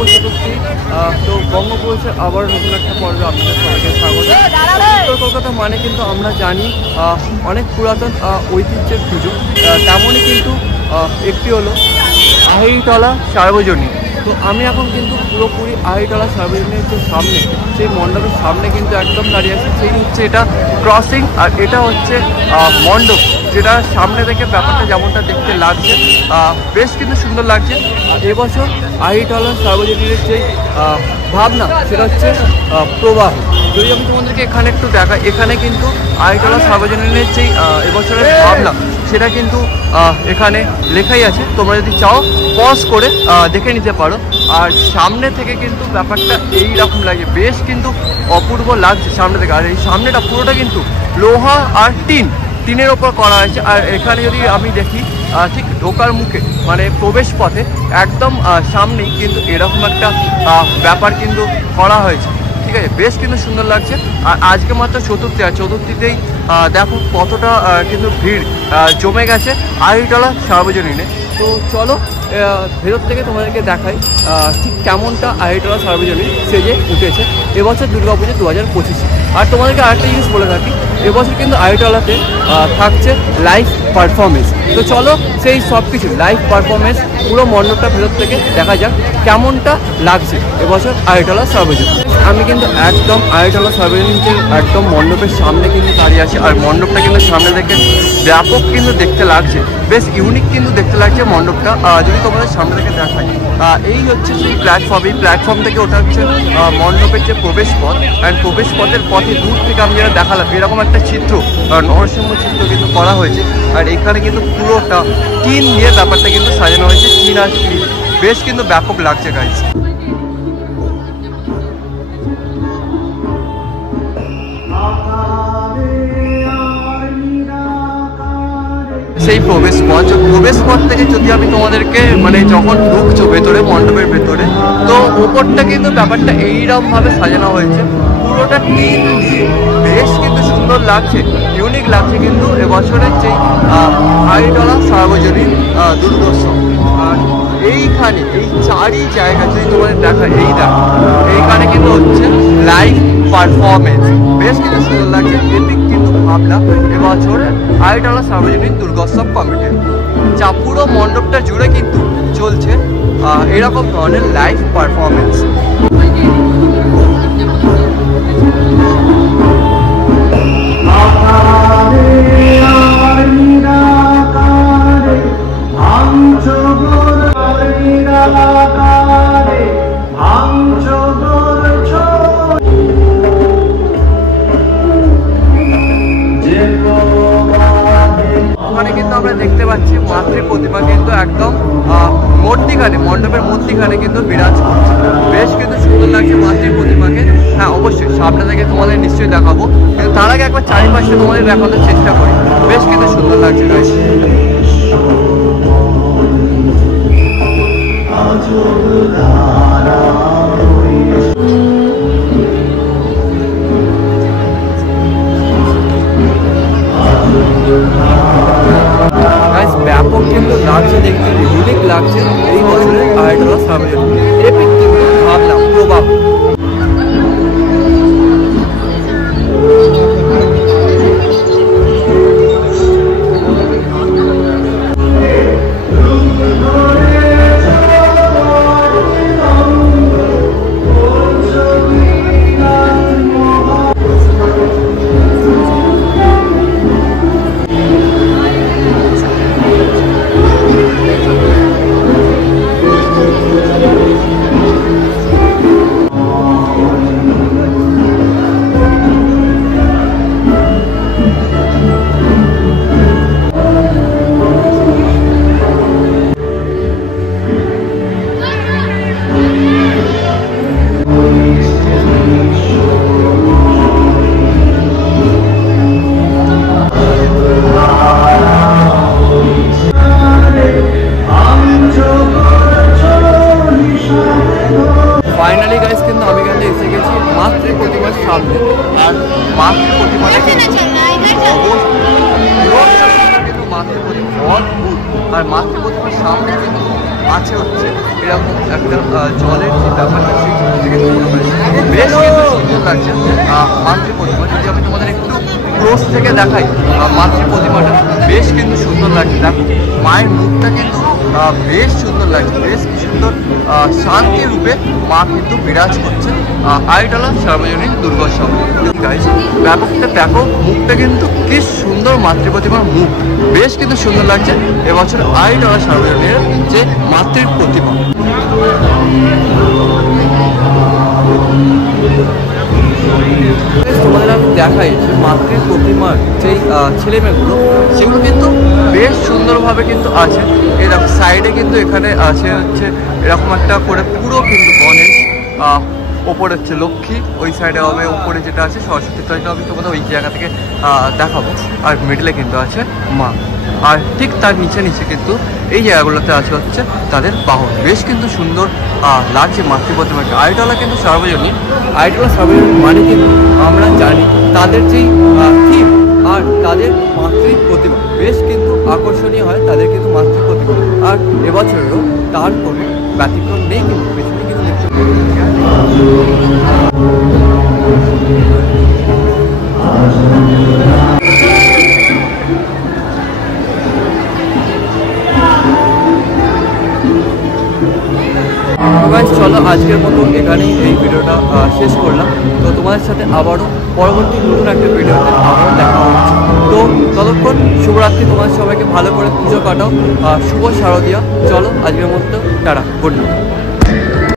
শুভ চতুর্থী। তো বঙ্গপ্রবেশের আবার নতুন একটা পর্বে আপনাদের সবাইকে স্বাগত। উত্তর কলকাতা মানে কিন্তু আমরা জানি অনেক পুরাতন ঐতিহ্যের পুজো, তেমনই কিন্তু একটি হলো আহিরিটোলা সার্বজনীন। তো আমি এখন কিন্তু পুরোপুরি আহিরিটোলা সার্বজনীনের যে সামনে, সেই মণ্ডপের সামনে কিন্তু একদম দাঁড়িয়ে আছে। সেই হচ্ছে এটা ক্রসিং, আর এটা হচ্ছে মণ্ডপ, যেটা সামনে থেকে ব্যাপারটা যেমনটা দেখতে লাগছে বেশ কিন্তু সুন্দর লাগছে। আর এবছর আহিরিটোলা সার্বজনীনের যে ভাবনা সেটা হচ্ছে প্রবাহ। যদি আমি তোমাদেরকে এখানে একটু দেখাই, এখানে কিন্তু আহিরিটোলা সার্বজনীনের যেই এবছরের ভাবনা সেটা কিন্তু এখানে লেখাই আছে। তোমরা যদি চাও পজ করে দেখে নিতে পারো। আর সামনে থেকে কিন্তু ব্যাপারটা এই রকম লাগে, বেশ কিন্তু অপূর্ব লাগছে সামনে থেকে। আর এই সামনেটা পুরোটা কিন্তু লোহা আর টিনের ওপর করা হয়েছে। আর এখানে যদি আমি দেখি ঠিক ঢোকার মুখে মানে প্রবেশ পথে একদম সামনেই কিন্তু এরকম একটা ব্যাপার কিন্তু করা হয়েছে। ঠিক আছে, বেশ কিন্তু সুন্দর লাগছে। আর আজকে মাত্র চতুর্থী, আর চতুর্থীতেই দেখো কতটা কিন্তু ভিড় জমে গেছে আহিরিটোলা সার্বজনীনে। তো চলো ভেতর থেকে তোমাদেরকে দেখাই ঠিক কেমনটা আহিরিটোলা সার্বজনীন সেজে উঠেছে এবছর দুর্গাপুজো 2025। আর তোমাদেরকে আরেকটা জিনিস বলে থাকি, এবছর কিন্তু আহিরিটোলাতে থাকছে লাইভ পারফরমেন্স। তো চলো সেই সব কিছু লাইভ পারফরমেন্স পুরো মণ্ডপটা ভেতর থেকে দেখা যাক কেমনটা লাগছে এবছর আহিরিটোলা সার্বজনীন। আমি কিন্তু একদম আহিরিটোলা সার্বজনীনের একদম মণ্ডপের সামনে কিন্তু দাঁড়িয়ে আছি। আর মণ্ডপটা কিন্তু সামনে থেকে ব্যাপক কিন্তু দেখতে লাগছে, বেশ ইউনিক কিন্তু দেখতে লাগছে মণ্ডপটা। যদি তোমাদের সামনে থেকে দেখাই, এই হচ্ছে সেই প্ল্যাটফর্ম, এই প্ল্যাটফর্ম থেকে ওটা হচ্ছে মণ্ডপের যে প্রবেশ পথ। অ্যান্ড প্রবেশ পথের পথে দূর থেকে আমি যেটা দেখালাম এরকম একটা চিত্র, নরসিংহ চিত্র কিন্তু করা হয়েছে। আর এখানে কিন্তু পুরোটা টিন নিয়ে ব্যাপারটা কিন্তু সাজানো হয়েছে, টিন আর স্ক্রিন, বেশ কিন্তু ব্যাপক লাগছে গাইজ। সেই প্রবেশ পথ থেকে যদি আমি তোমাদেরকে মানে যখন ঢুকছো ভেতরে মণ্ডপের ভেতরে, তো ওপরটা কিন্তু ব্যাপারটা এইরকমভাবে সাজানো হয়েছে পুরোটা টিন দিয়ে, বেশ কিন্তু সুন্দর লাগছে, ইউনিক লাগছে কিন্তু এবছরের যেই আহিরিটোলা সার্বজনীন দুর্গোৎসব। আর এইখানে এই চারি জায়গা যদি তোমাদের দেখা, এইখানে কিন্তু হচ্ছে লাইভ পারফরমেন্স, বেশ কিন্তু সুন্দর লাগছে। এপিক কিন্তু ভাবনা এবছরের আহিরিটোলা সার্বজনীন দুর্গোৎসব কমিটির, যা পুরো মণ্ডপটা জুড়ে কিন্তু চলছে এরকম ধরনের লাইভ পারফরমেন্স। ওখানে কিন্তু আমরা দেখতে পাচ্ছি মাতৃ প্রতিমা কিন্তু একদম মূর্তিখানে, মণ্ডপের মূর্তিখানে কিন্তু বিরাজ করছে, বেশ কিন্তু সুন্দর লাগছে মাতৃ প্রতিমাকে। হ্যাঁ অবশ্যই সামনে থেকে তোমাদের নিশ্চয়ই দেখাবো, কিন্তু তার আগে একবার চারিপাশে তোমাদের দেখানোর চেষ্টা করি, বেশ কিন্তু সুন্দর লাগছে গাইস। ব্যাপক কিন্তু লাগছে দেখতে, ইউনিক লাগছে এই বছরের আহিরিটোলা সার্বজনীন। এপিক কিন্তু ভাবনা প্রবাহ। ফাইনালি গাইস কিন্তু আমি এখানে এসে গেছি মাতৃ প্রতিমার সামনে। আর মাতৃ প্রতিমাটা কিন্তু মাতৃ প্রতিমা অদ্ভুত। আর মাতৃ প্রতিমার সামনে কিন্তু আছে হচ্ছে এরকম একটা জলের যে ব্যাপারটা সেই থেকে বেশ কিন্তু সুন্দর লাগছে মাতৃ প্রতিমা। যদি আমি তোমাদের একটু ক্লোজ থেকে দেখাই মাতৃ প্রতিমাটা বেশ কিন্তু সুন্দর লাগছে। দেখো মায়ের মুখটা কিন্তু বেশ সুন্দর লাগছে, বেশ সুন্দর শান্তি রূপে মা কিন্তু বিরাজ করছে আইটলা সার্বজনীন দুর্গোৎসব। গাইস ব্যাপকটা দেখো, মুখটা কিন্তু কি সুন্দর মাতৃ প্রতিমার মুখ, বেশ কিন্তু সুন্দর লাগছে এবছর আইটলা সার্বজনীনের যে মাতৃ প্রতিমা। তোমাদের আমি দেখাই যে মাতৃ প্রতিমার যেই ছেলেমেয়েগুলো সেগুলো কিন্তু বেশ সুন্দরভাবে কিন্তু আছে। এই দেখো সাইডে কিন্তু এখানে আছে হচ্ছে এরকম একটা করে পুরো কিন্তু গণেশ, ওপরে হচ্ছে লক্ষ্মী, ওই সাইডে হবে ওপরে যেটা আছে সরস্বতী, তো আমি তোমাদের ওই জায়গা থেকে দেখাবো। আর মিডলে কিন্তু আছে মা, আর ঠিক তার নিচে নিচে কিন্তু এই জায়গাগুলোতে আছে হচ্ছে তাদের বাহন। বেশ কিন্তু সুন্দর লাগছে মাতৃ প্রতিমাকে। আইটলা কিন্তু সার্বজনীন, আইটলা সার্বজনীন মানে কিন্তু আমরা জানি তাদের যেই থিম আর তাদের মাতৃ প্রতিমা বেশ কিন্তু আকর্ষণীয় হয়, তাদের কিন্তু মাতৃ প্রতিমা। আর এবছরেও তার কোনো ব্যতিক্রম নেই, কিন্তু পেছনে কিন্তু দেখতে চলো আজকের মতো এখানেই এই ভিডিওটা শেষ করলাম। তো তোমাদের সাথে আবারও পরবর্তী নতুন একটা ভিডিওতে আবারও দেখা হচ্ছে। তো ততক্ষণ শুভরাত্রি, তোমাদের সবাইকে ভালো করে পুজো কাটাও, শুভ শারদীয়া। চলো আজকের মতো টাটা, গুড নাইট।